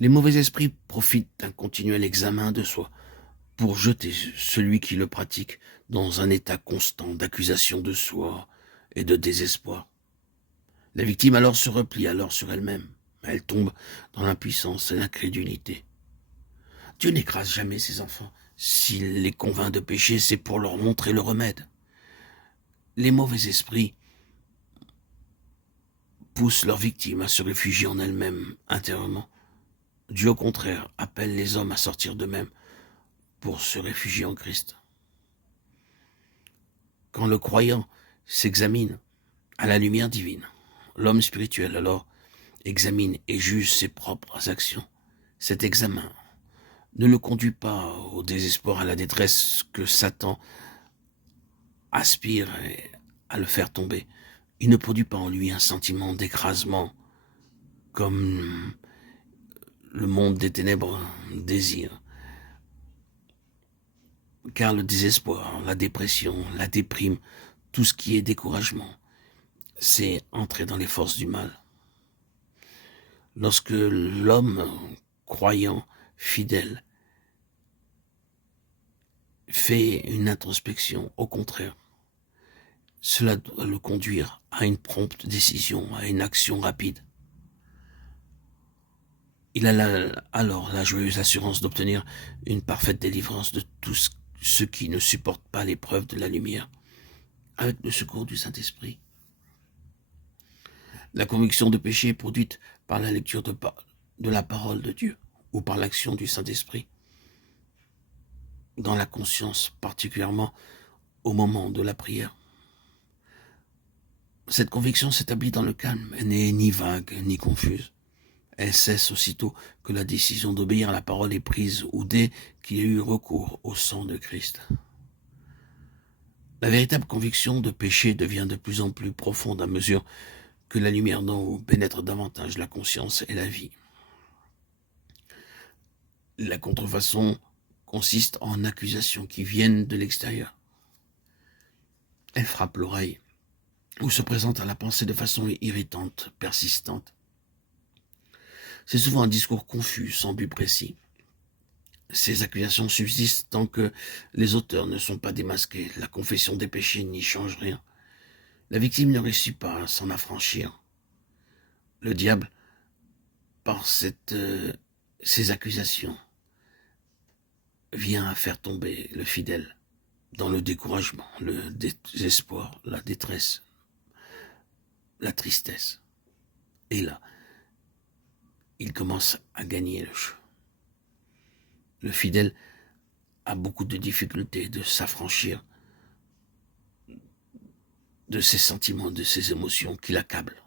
Les mauvais esprits profitent d'un continuel examen de soi pour jeter celui qui le pratique dans un état constant d'accusation de soi et de désespoir. La victime alors se replie alors sur elle-même. Elle tombe dans l'impuissance et l'incrédulité. Dieu n'écrase jamais ses enfants. S'il les convainc de pécher, c'est pour leur montrer le remède. Les mauvais esprits poussent leurs victimes à se réfugier en elles-mêmes intérieurement. Dieu, au contraire, appelle les hommes à sortir d'eux-mêmes pour se réfugier en Christ. Quand le croyant s'examine à la lumière divine, l'homme spirituel alors examine et juge ses propres actions. Cet examen ne le conduit pas au désespoir, à la détresse que Satan aspire à le faire tomber. Il ne produit pas en lui un sentiment d'écrasement comme le monde des ténèbres désire. Car le désespoir, la dépression, la déprime, tout ce qui est découragement, c'est entrer dans les forces du mal. Lorsque l'homme croyant, fidèle, fait une introspection, au contraire, cela doit le conduire à une prompte décision, à une action rapide. Il a alors la joyeuse assurance d'obtenir une parfaite délivrance de tous ceux qui ne supportent pas l'épreuve de la lumière, avec le secours du Saint-Esprit. La conviction de péché est produite par la lecture de la parole de Dieu ou par l'action du Saint-Esprit dans la conscience, particulièrement au moment de la prière. Cette conviction s'établit dans le calme, elle n'est ni vague ni confuse. Elle cesse aussitôt que la décision d'obéir à la parole est prise ou dès qu'il y a eu recours au sang de Christ. La véritable conviction de péché devient de plus en plus profonde à mesure que la lumière d'en haut pénètre davantage la conscience et la vie. La contrefaçon consiste en accusations qui viennent de l'extérieur. Elle frappe l'oreille ou se présente à la pensée de façon irritante, persistante. C'est souvent un discours confus, sans but précis. Ces accusations subsistent tant que les auteurs ne sont pas démasqués. La confession des péchés n'y change rien. La victime ne réussit pas à s'en affranchir. Le diable, par ces accusations, vient à faire tomber le fidèle dans le découragement, le désespoir, la détresse, la tristesse. Et là, il commence à gagner le jeu. Le fidèle a beaucoup de difficultés de s'affranchir de ses sentiments, de ses émotions qui l'accablent.